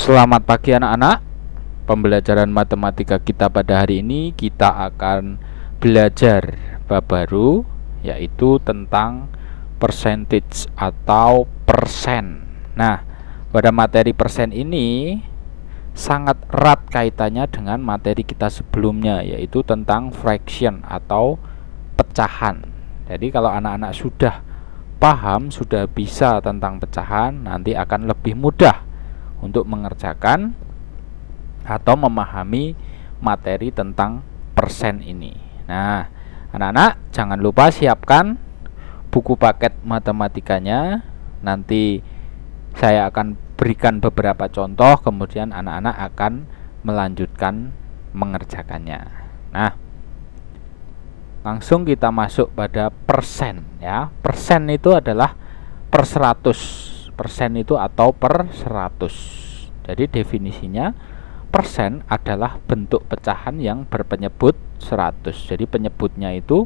Selamat pagi anak-anak. Pembelajaran matematika kita pada hari ini kita akan belajar bab baru, yaitu tentang percentage atau persen. Nah, pada materi persen ini sangat erat kaitannya dengan materi kita sebelumnya, yaitu tentang fraction atau pecahan. Jadi kalau anak-anak sudah paham, sudah bisa tentang pecahan, nanti akan lebih mudah untuk mengerjakan atau memahami materi tentang persen ini. Nah, anak-anak jangan lupa siapkan buku paket matematikanya. Nanti saya akan berikan beberapa contoh, kemudian anak-anak akan melanjutkan mengerjakannya. Nah, langsung kita masuk pada persen ya. Persen itu adalah per 100. Persen itu atau per 100. Jadi definisinya persen adalah bentuk pecahan yang berpenyebut 100. Jadi penyebutnya itu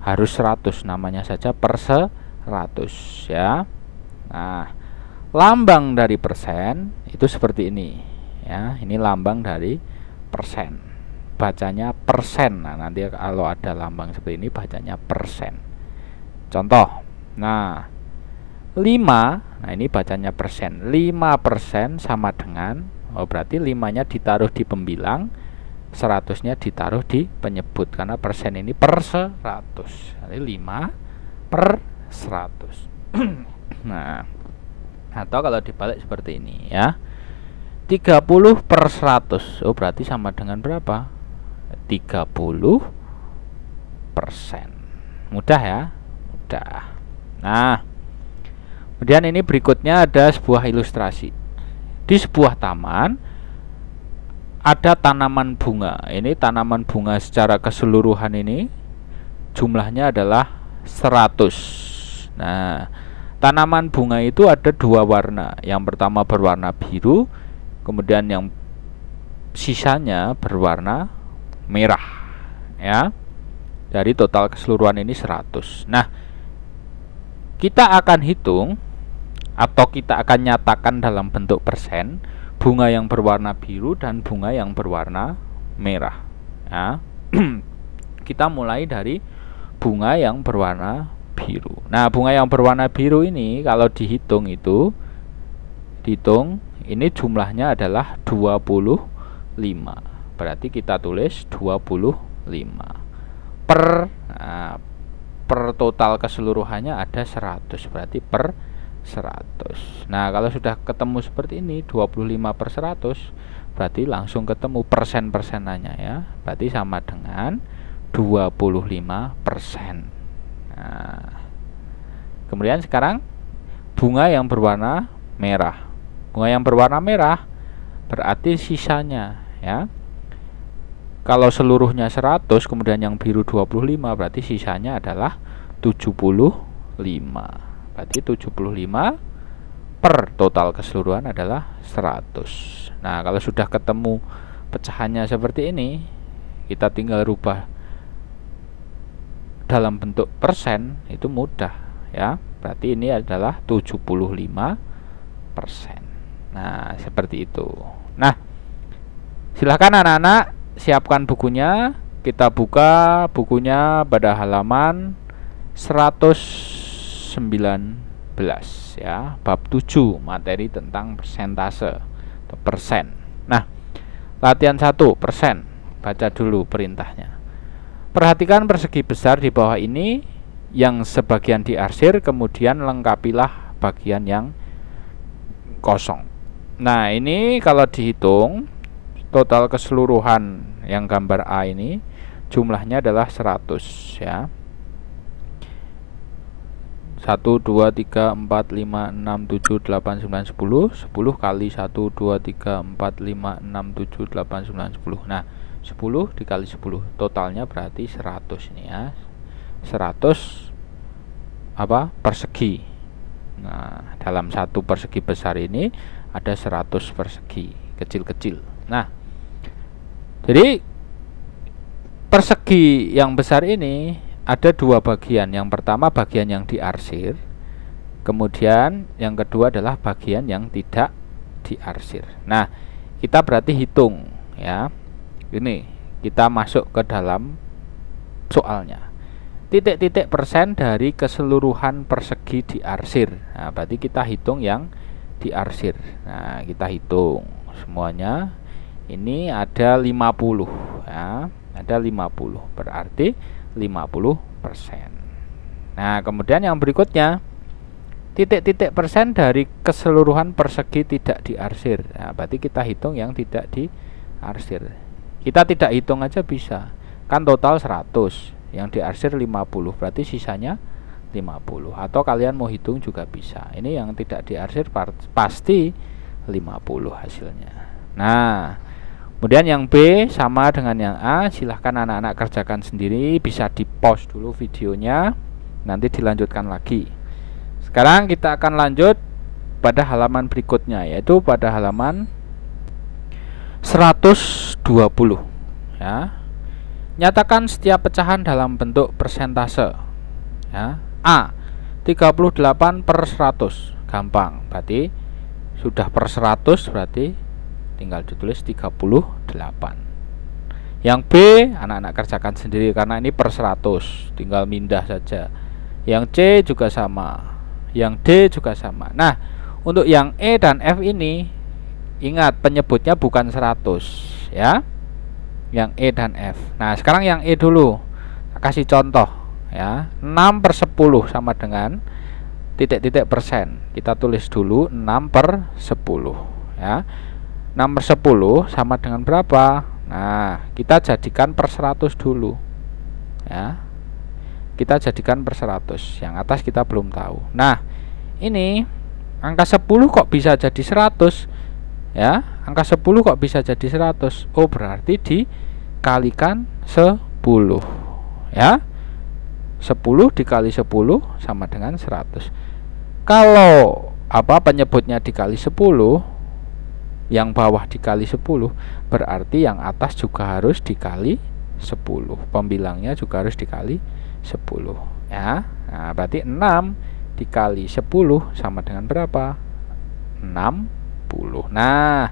harus 100, namanya saja per 100 ya. Nah, lambang dari persen itu seperti ini ya. Ini lambang dari persen. Bacanya persen. Nah, nanti kalau ada lambang seperti ini bacanya persen. Contoh. Nah, 5, nah ini bacanya persen. 5% sama dengan, berarti 5-nya ditaruh di pembilang, 100-nya ditaruh di penyebut, karena persen ini per 100. Jadi 5 per 100. Nah, atau kalau dibalik seperti ini ya, 30 per 100. Berarti sama dengan berapa? 30%. Mudah ya? Mudah. Nah, kemudian ini berikutnya ada sebuah ilustrasi. Di sebuah taman ada tanaman bunga. Ini tanaman bunga secara keseluruhan ini jumlahnya adalah 100. Nah, tanaman bunga itu ada dua warna. Yang pertama berwarna biru, kemudian yang sisanya berwarna merah ya. Dari total keseluruhan ini 100. Nah, kita akan hitung atau kita akan nyatakan dalam bentuk persen bunga yang berwarna biru dan bunga yang berwarna merah ya. Kita mulai dari bunga yang berwarna biru. Nah, bunga yang berwarna biru ini kalau dihitung ini jumlahnya adalah 25. Berarti kita tulis 25 per total keseluruhannya ada 100, berarti per 100. Nah, kalau sudah ketemu seperti ini 25 per 100, berarti langsung ketemu persen-persenannya ya. Berarti sama dengan 25%. Nah, kemudian sekarang bunga yang berwarna merah. Bunga yang berwarna merah berarti sisanya ya. Kalau seluruhnya 100, kemudian yang biru 25, berarti sisanya adalah 75. Berarti 75 per total keseluruhan adalah 100. Nah, kalau sudah ketemu pecahannya seperti ini, kita tinggal rubah dalam bentuk persen, itu mudah ya. Berarti ini adalah 75%. Nah, seperti itu. Nah, silahkan anak-anak siapkan bukunya. Kita buka bukunya pada halaman 119 ya, bab 7, materi tentang persentase atau persen. Nah, latihan 1, persen. Baca dulu perintahnya. Perhatikan persegi besar di bawah ini yang sebagian diarsir, kemudian lengkapilah bagian yang kosong. Nah, ini kalau dihitung total keseluruhan yang gambar A ini jumlahnya adalah 100 ya. 1, 2, 3, 4, 5, 6, 7, 8, 9, 10. 10 kali 1, 2, 3, 4, 5, 6, 7, 8, 9, 10. Nah, 10 dikali 10 totalnya berarti 100 ini ya. 100 persegi. Nah, dalam satu persegi besar ini ada 100 persegi kecil-kecil. Nah, jadi persegi yang besar ini ada dua bagian. Yang pertama bagian yang diarsir, kemudian yang kedua adalah bagian yang tidak diarsir. Nah, kita berarti hitung ya. Ini kita masuk ke dalam soalnya. Titik-titik persen dari keseluruhan persegi diarsir. Nah, berarti kita hitung yang diarsir. Nah, kita hitung semuanya. Ini ada 50 ya. Ada 50, berarti 50%. Nah, kemudian yang berikutnya, titik-titik persen dari keseluruhan persegi tidak diarsir. Nah, berarti kita hitung yang tidak diarsir. Kita tidak hitung aja bisa. Kan total 100, yang diarsir 50, berarti sisanya 50. Atau kalian mau hitung juga bisa. Ini yang tidak diarsir pasti 50 hasilnya. Nah, kemudian yang B sama dengan yang A. Silahkan anak-anak kerjakan sendiri. Bisa di pause dulu videonya, nanti dilanjutkan lagi. Sekarang kita akan lanjut pada halaman berikutnya, yaitu pada halaman 120 ya. Nyatakan setiap pecahan dalam bentuk persentase ya. A 38/100. Gampang, berarti sudah per 100, berarti tinggal ditulis 38. Yang B anak-anak kerjakan sendiri karena ini per 100, tinggal mindah saja. Yang C juga sama, yang D juga sama. Nah, untuk yang E dan F ini ingat penyebutnya bukan 100 ya. Yang E dan F. Nah, sekarang yang E dulu. Kasih contoh ya. 6/10 sama dengan titik-titik persen. Kita tulis dulu 6/10 ya. 6/10 sama dengan berapa? Nah, kita jadikan per 100 dulu ya. Kita jadikan per 100. Yang atas kita belum tahu. Nah, ini angka 10 kok bisa jadi 100 ya. Angka 10 kok bisa jadi 100? Oh, berarti dikalikan 10 ya. 10 dikali 10 sama dengan 100. Kalau penyebutnya dikali 10, yang bawah dikali 10, berarti yang atas juga harus dikali 10. Pembilangnya juga harus dikali 10 ya. Nah, berarti 6 dikali 10 sama dengan berapa? 60. Nah,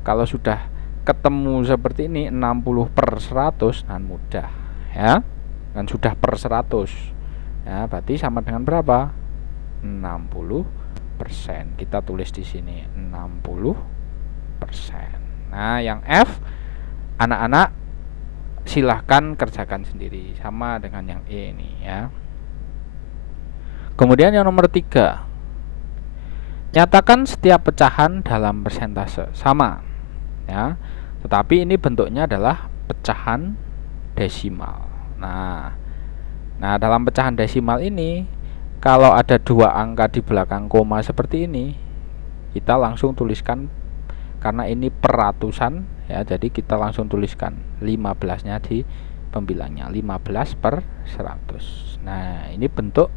kalau sudah ketemu seperti ini 60/100, nah mudah ya. Dan sudah per 100 ya, berarti sama dengan berapa? 60%. Kita tulis di sini 60%. Nah, yang F anak-anak silahkan kerjakan sendiri sama dengan yang E ini ya. Kemudian yang nomor 3, nyatakan setiap pecahan dalam persentase. Sama ya, tetapi ini bentuknya adalah pecahan desimal. Nah, dalam pecahan desimal ini, kalau ada dua angka di belakang koma seperti ini, kita langsung tuliskan, karena ini peratusan ya, jadi kita langsung tuliskan 15-nya di pembilangnya, 15/100. Nah, ini bentuk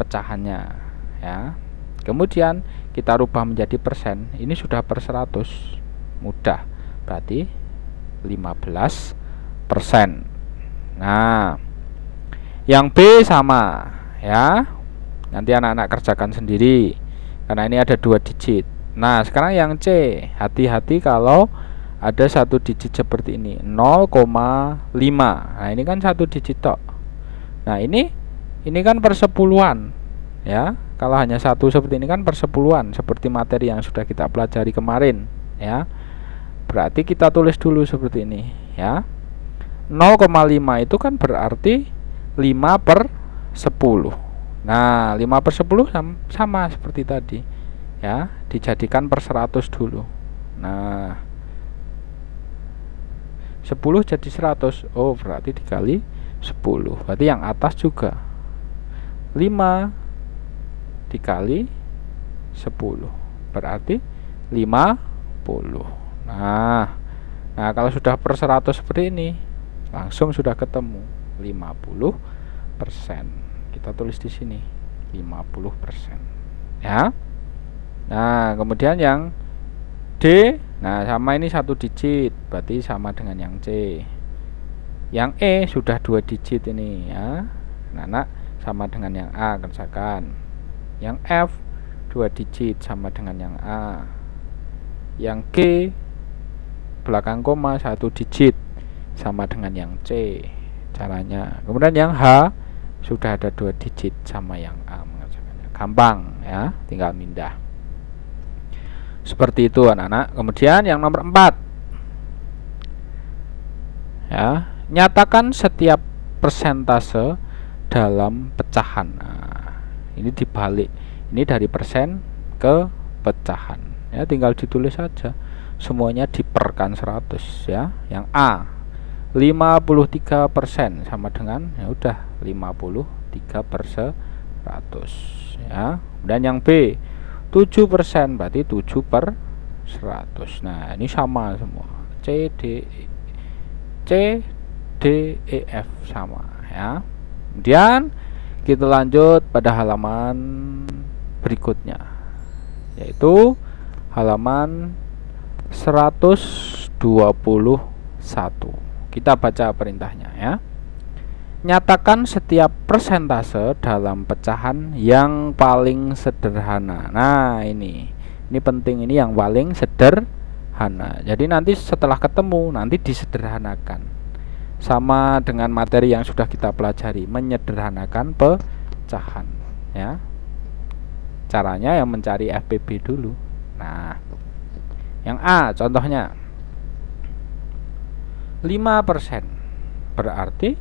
pecahannya ya. Kemudian kita rubah menjadi persen. Ini sudah per 100, mudah, berarti 15%. Nah, yang B sama ya. Nanti anak-anak kerjakan sendiri karena ini ada 2 digit. Nah, sekarang yang C, hati-hati kalau ada 1 digit seperti ini, 0,5. Nah, ini kan 1 digit tok. Nah, ini kan per 10-an ya. Kalau hanya 1 seperti ini kan per 10-an, seperti materi yang sudah kita pelajari kemarin ya. Berarti kita tulis dulu seperti ini ya. 0,5 itu kan berarti 5/10. Nah, 5/10 sama seperti tadi ya, dijadikan per 100 dulu. Nah, 10 jadi 100. Oh, berarti dikali 10. Berarti yang atas juga 5 dikali 10, berarti 50. Nah, kalau sudah per 100 seperti ini, langsung sudah ketemu 50%. Kita tulis di sini 50% ya. Nah, kemudian yang D, nah sama ini 1 digit, berarti sama dengan yang C. Yang E sudah 2 digit ini ya. Nah, sama dengan yang A, kerjakan. Yang F 2 digit sama dengan yang A. Yang G belakang koma 1 digit sama dengan yang C caranya. Kemudian yang H sudah ada 2 digit sama yang A mengerjakannya. Gampang ya, tinggal pindah. Seperti itu anak-anak. Kemudian yang nomor 4 ya, nyatakan setiap persentase dalam pecahan. Nah, ini dibalik. Ini dari persen ke pecahan. Ya, tinggal ditulis saja. Semuanya diperkan 100 ya. Yang A 53% sama dengan ya udah 53/100 ya. Dan yang B 7% berarti 7/100. Nah, ini sama semua. C D E F sama ya. Kemudian kita lanjut pada halaman berikutnya, yaitu halaman 121. Kita baca perintahnya ya. Nyatakan setiap persentase dalam pecahan yang paling sederhana. Nah, ini penting, ini yang paling sederhana. Jadi nanti setelah ketemu nanti disederhanakan. Sama dengan materi yang sudah kita pelajari, menyederhanakan pecahan ya. Caranya yang mencari FPB dulu. Nah, yang A contohnya 5% berarti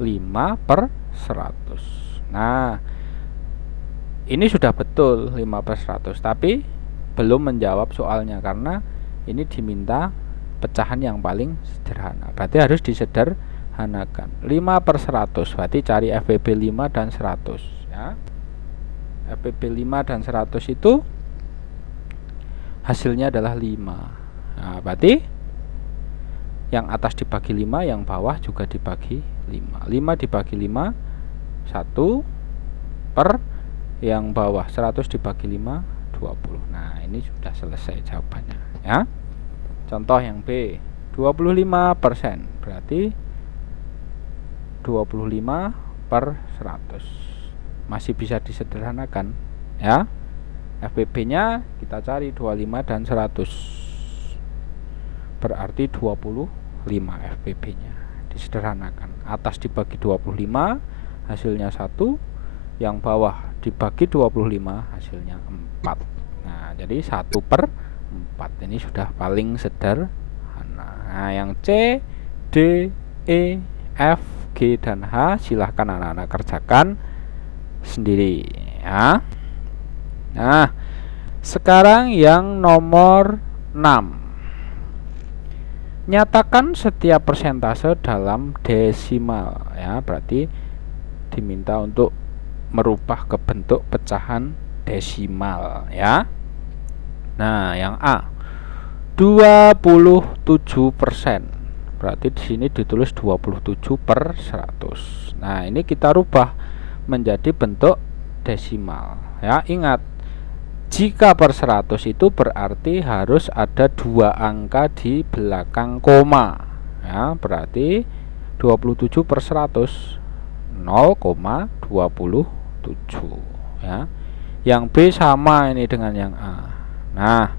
5/100. Nah, ini sudah betul 5/100, tapi belum menjawab soalnya karena ini diminta pecahan yang paling sederhana. Berarti harus disederhanakan. 5/100 berarti cari FPB 5 dan 100 ya. FPB 5 dan 100 itu hasilnya adalah 5. Nah, berarti yang atas dibagi 5, yang bawah juga dibagi 5. 5 dibagi 5 1 per yang bawah 100 dibagi 5 20. Nah, ini sudah selesai jawabannya ya. Contoh yang B 25% berarti 25/100. Masih bisa disederhanakan ya. FPB nya kita cari 25 dan 100 berarti 25 FPB nya. Disederhanakan, atas dibagi 25 hasilnya 1, yang bawah dibagi 25 hasilnya 4. Nah, jadi 1/4. Ini sudah paling sederhana. Nah, yang C, D, E, F, G, dan H silahkan anak-anak kerjakan sendiri ya. Nah, sekarang yang nomor 6. Nyatakan setiap persentase dalam desimal ya, berarti diminta untuk merubah ke bentuk pecahan desimal ya. Nah, yang A 27%. Berarti di sini ditulis 27/100. Nah, ini kita rubah menjadi bentuk desimal ya. Ingat, jika per 100 itu berarti harus ada 2 angka di belakang koma ya, berarti 27/100 0,27 ya. Yang B sama ini dengan yang A. Nah,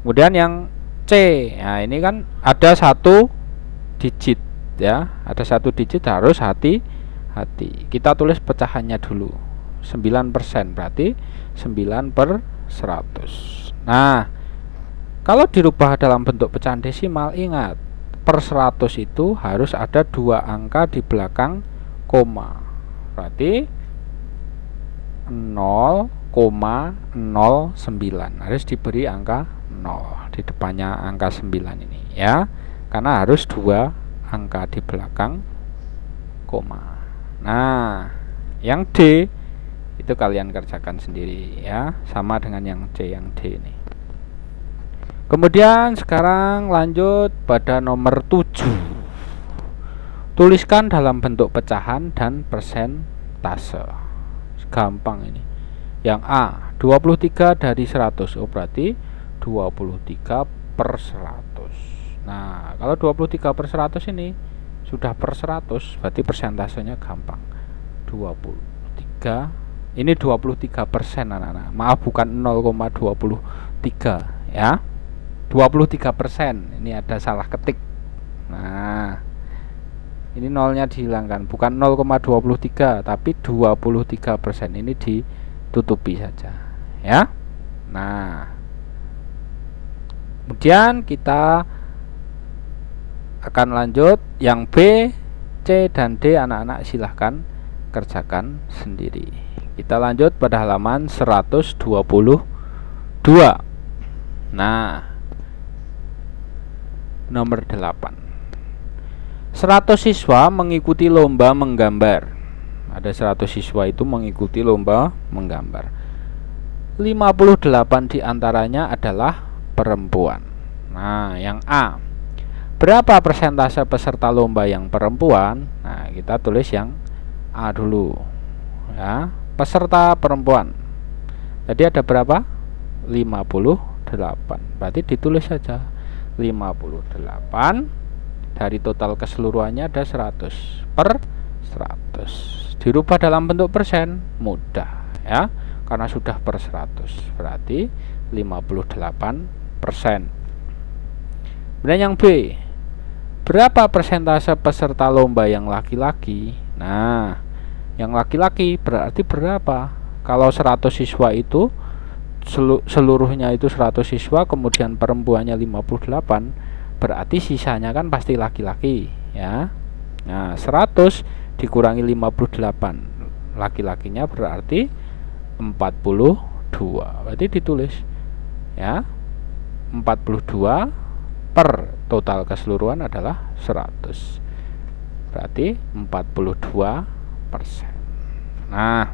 kemudian yang C, nah ini kan ada 1 digit ya, ada 1 digit, harus hati-hati. Kita tulis pecahannya dulu. 9% berarti 9/100. Nah, kalau dirubah dalam bentuk pecahan desimal, ingat per 100 itu harus ada 2 angka di belakang koma. Berarti 0,09 harus diberi angka 0 di depannya angka 9 ini ya, karena harus 2 angka di belakang koma. Nah, yang D itu kalian kerjakan sendiri ya, sama dengan yang C, yang D ini. Kemudian sekarang lanjut pada nomor 7. Tuliskan dalam bentuk pecahan dan persentase. Gampang ini. Yang A 23 dari 100. Oh, berarti 23/100. Nah, kalau 23/100 ini sudah per 100, berarti persentasenya gampang. 23, ini 23% anak-anak. Maaf, bukan 0,23 ya. 23%. Ini ada salah ketik. Nah, ini nolnya dihilangkan, bukan 0,23 tapi 23%. Ini ditutupi saja ya. Nah, kemudian kita akan lanjut yang B, C, dan D. Anak-anak silahkan kerjakan sendiri. Kita lanjut pada halaman 122. Nah, nomor 8. 100 siswa mengikuti lomba menggambar. Ada 100 siswa itu mengikuti lomba menggambar. 58 diantaranya adalah perempuan. Nah, yang A, berapa persentase peserta lomba yang perempuan? Nah, kita tulis yang A dulu ya. Peserta perempuan tadi ada berapa? 58. Berarti ditulis saja 58. Dari total keseluruhannya ada 100 per 100. Dirubah dalam bentuk persen mudah ya, karena sudah per 100. Berarti 58%. Kemudian yang B, berapa persentase peserta lomba yang laki-laki? Nah, yang laki-laki berarti berapa? Kalau 100 siswa itu seluruhnya itu 100 siswa, kemudian perempuannya 58, berarti sisanya kan pasti laki-laki ya. Nah, 100 dikurangi 58, laki-lakinya berarti 42. Berarti ditulis ya, 42 per total keseluruhan adalah 100. Berarti 42%. Nah,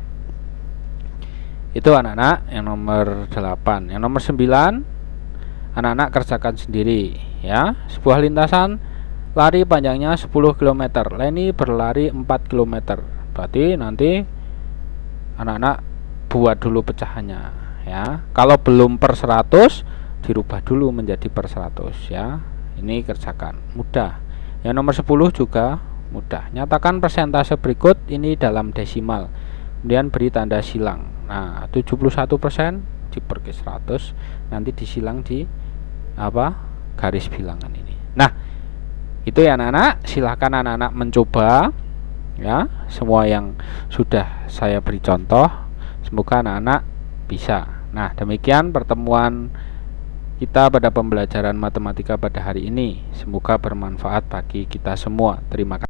itu anak-anak yang nomor 8. Yang nomor 9, anak-anak kerjakan sendiri ya. Sebuah lintasan lari panjangnya 10 km. Leni berlari 4 km. Berarti nanti anak-anak buat dulu pecahannya ya. Kalau belum per 100, dirubah dulu menjadi per 100 ya. Ini kerjakan, mudah. Yang nomor 10 juga mudah. Nyatakan persentase berikut ini dalam desimal. Kemudian beri tanda silang. Nah, 71% dibagi 100, nanti disilang di garis bilangan ini. Nah, itu ya anak-anak. Silahkan anak-anak mencoba ya, semua yang sudah saya beri contoh. Semoga anak-anak bisa. Nah, demikian pertemuan kita pada pembelajaran matematika pada hari ini. Semoga bermanfaat bagi kita semua. Terima kasih.